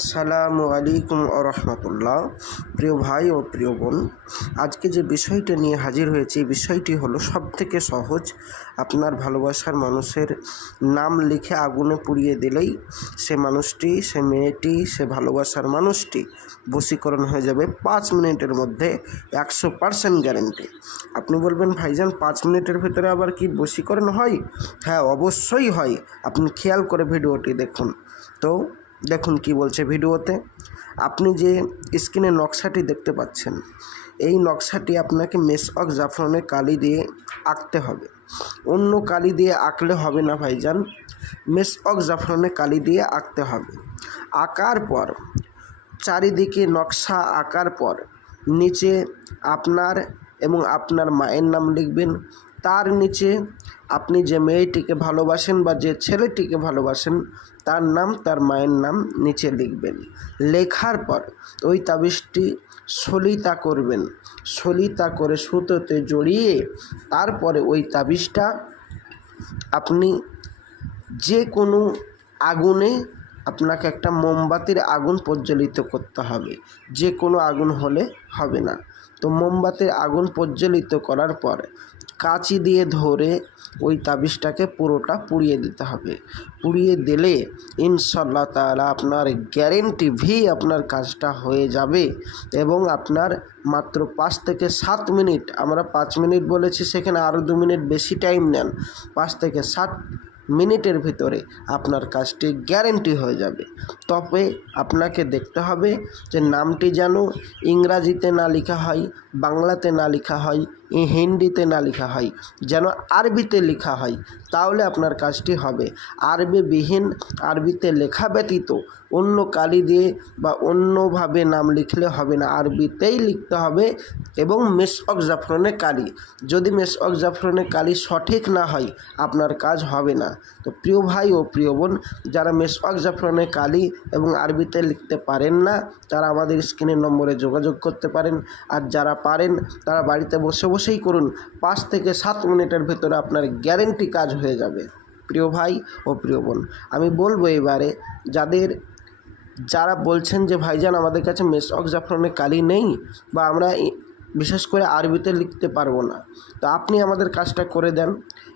আসসালামু আলাইকুম রহমতুল্লাহ। প্রিয় ভাই ও প্রিয় বোন, আজকে যে বিষয়টা নিয়ে হাজির হয়েছে, এই বিষয়টি হলো সব থেকে সহজ, আপনার ভালোবাসার মানুষের নাম লিখে আগুনে পুড়িয়ে দিলেই সে মানুষটি, সে মেয়েটি, সে ভালোবাসার মানুষটি বশীকরণ হয়ে যাবে পাঁচ মিনিটের মধ্যে একশো পার্সেন্ট গ্যারেন্টি। আপনি বলবেন, ভাইজান, পাঁচ মিনিটের ভেতরে আবার কি বশীকরণ হয়? হ্যাঁ অবশ্যই হয়। আপনি খেয়াল করে ভিডিওটি দেখুন। তো দেখুন কি বলছে ভিডিওতে। আপনি যে স্ক্রিনে নকশাটি দেখতে পাচ্ছেন, এই নকশাটি আপনাকে মেসঅক জাফরানের কালি দিয়ে আঁকতে হবে। অন্য কালি দিয়ে আঁকলে হবে না ভাইজান, মেসঅক জাফরানের কালি দিয়ে আঁকতে হবে। আঁকার পর, চারিদিকে নকশা আঁকার পর, নিচে আপনার এবং আপনার মায়ের নাম লিখবেন তার নিচে আপনি যে মেয়েটিকে ভালোবাসেন বা যে ছেলেটিকে ভালোবাসেন, তার নাম, তার মায়ের নাম নিচে লিখবেন। লেখার পর ওই তাবিজটি সলিতা করবেন। সলিতা করে সুতোতে জড়িয়ে তারপরে ওই তাবিজটা আপনি যে কোনো আগুনে আপনাকে একটা মোমবাতির আগুন প্রজ্বলিত করতে হবে। যে কোনো আগুন হলে হবে না। তো মোমবাতির আগুন প্রজ্বলিত করার পর কাঁচি দিয়ে ধরে ওই তাবিজটাকে পুরোটা পুড়িয়ে দিতে হবে। পুড়িয়ে দিলে ইনশাল্লাহ তাআলা আপনার গ্যারেন্টি ভি আপনার কাজটা হয়ে যাবে এবং আপনার মাত্র পাঁচ থেকে সাত মিনিট, আমরা পাঁচ মিনিট বলেছি সেখানে আরও দু মিনিট বেশি টাইম নেন, পাঁচ থেকে সাত মিনিটের ভিতরে আপনার কাজটি গ্যারেন্টি হয়ে যাবে। তবে আপনাকে দেখতে হবে যে নামটি যেন ইংরাজিতে না লেখা হয়, বাংলাতে না লেখা হয় হিন্দিতে না লেখা হয়, যেন আরবিতে লেখা হয়, তাহলে আপনার কাজটি হবে। আরবিবিহীন, আরবিতে লেখা ব্যতীত অন্য কালি দিয়ে বা অন্যভাবে নাম লিখলে হবে না। আরবিতেই লিখতে হবে এবং মেসঅক জাফরনে কালি। যদি মেসঅক জাফরনে কালি সঠিক না হয়, আপনার কাজ হবে না। তো প্রিয় ভাই ও প্রিয় বোন, যারা মেসওয়াক জাফরানের কালি এবং আরবিতে লিখতে পারেন না, তারা আমাদের স্ক্রিনের নম্বরে যোগাযোগ করতে পারেন। আর যারা পারেন, তারা বাড়িতে বসে বসেই করুন। পাঁচ থেকে সাত মিনিটের ভেতরে আপনার গ্যারেন্টি কাজ হয়ে যাবে। প্রিয় ভাই ও প্রিয় বোন, আমি বলব এবারে, যাদের, যারা বলছেন যে, ভাইজান, আমাদের কাছে মেসওয়াক জাফরানের কালি নেই বা আমরা বিশেষ করে আরবিতে লিখতে পারব না। তো আপনি আমাদের কাজটা করে দেন।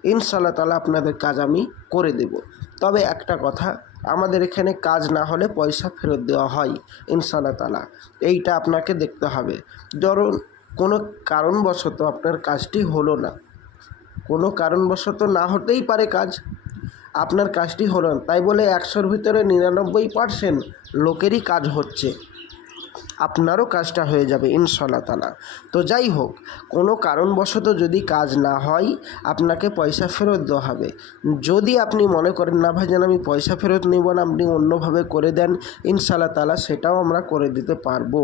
ইনশাল্লাহ তালা আপনাদের কাজ আমি করে দেব। তবে একটা কথা, আমাদের এখানে কাজ না হলে পয়সা ফেরত দেওয়া হয় ইনশাল্লাহ তালা এইটা আপনাকে দেখতে হবে। ধরুন, কোনো কারণবশত আপনার কাজটি হলো না। কোনো কারণবশত না হতেই পারে কাজ। আপনার কাজটি হলো না। তাই বলে একশোর ভিতরে নিরানব্বই পার্সেন্ট লোকেরই কাজ হচ্ছে। আপনারও কাজটা হয়ে যাবে ইনশাল্লাহ তালা তো যাই হোক, কোনো কারণবশত যদি কাজ না হয়, আপনাকে পয়সা ফেরত দেওয়া হবে। যদি আপনি মনে করেন, না ভাই আমি পয়সা ফেরত নেব না, আপনি অন্যভাবে করে দেন ইনশাল্লাহ তালা সেটাও আমরা করে দিতে পারব।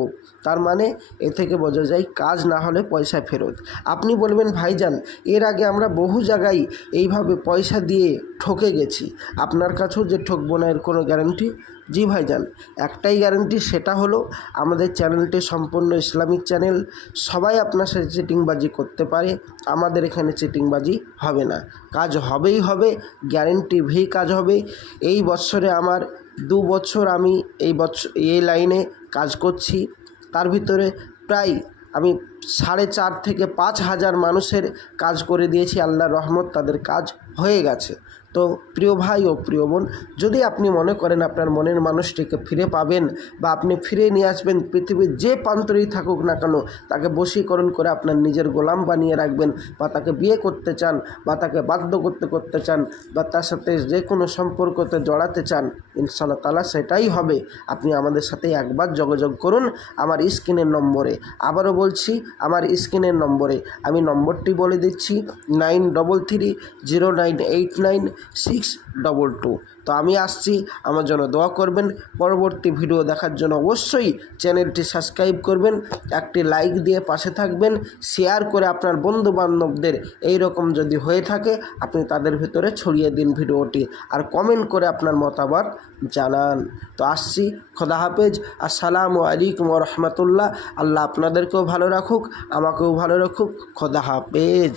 তার মানে এ থেকে বোঝা যায়, কাজ না হলে পয়সা ফেরত। আপনি বলবেন, ভাইজান, এর আগে আমরা বহু জায়গায় এইভাবে পয়সা দিয়ে ঠকে গেছি। আপনার কাছেও যে ঠকবো না, এর কোনো গ্যারান্টি? জি ভাইজান, একটাই গ্যারান্টি সেটা হলো, আমাদের চ্যানেলটি সম্পূর্ণ ইসলামিক চ্যানেল। সবাই আপনার সাথে চিটিংবাজি করতে পারে। আমাদের এখানে চিটিংবাজি হবে না। কাজ হবেই হবে। গ্যারেন্টি ভি কাজ হবে। এই বছরে আমার দু বছর আমি এই বছর এই লাইনে কাজ করছি। তার ভিতরে প্রায় আমি সাড়ে চার থেকে পাঁচ হাজার মানুষের কাজ করে দিয়েছি। আল্লাহর রহমত তাদের কাজ হয়ে গেছে। তো প্রিয় ভাই ও প্রিয় বোন, যদি আপনি মনে করেন আপনার মনের মানুষটিকে ফিরে পাবেন বা আপনি ফিরে নিয়ে আসবেন, পৃথিবীর যে প্রান্তরেই থাকুক না কেন, তাকে বশীকরণ করে আপনার নিজের গোলাম বানিয়ে রাখবেন বা তাকে বিয়ে করতে চান বা তাকে বাধ্য করতে করতে চান বা তার সাথে যে কোনো সম্পর্কতে জড়াতে চান ইনশাল্লাহ তালা সেটাই হবে। আপনি আমাদের সাথে একবার যোগাযোগ করুন আমার স্ক্রিনের নম্বরে। আবারও বলছি, আমার স্ক্রিনের নম্বরে। আমি নম্বরটি বলে দিচ্ছি, nine double three zero nine eight nine six double two তো আমি আসছি, আমার জন্য দোয়া করবেন। পরবর্তী ভিডিও দেখার জন্য অবশ্যই চ্যানেলটি সাবস্ক্রাইব করবেন, একটি লাইক দিয়ে পাশে থাকবেন শেয়ার করে আপনার বন্ধু বান্ধবদের এই রকম যদি হয়ে থাকে, আপনি তাদের ভিতরে ছড়িয়ে দিন ভিডিওটি আর কমেন্ট করে আপনার মতামত জানান। তো আসছি, খোদা হাফেজ, আসসালামু আলাইকুম রহমতুল্লাহ। আল্লাহ আপনাদেরকেও ভালো রাখুক, আমাকেও ভালো রাখুক, খোদা হাফেজ।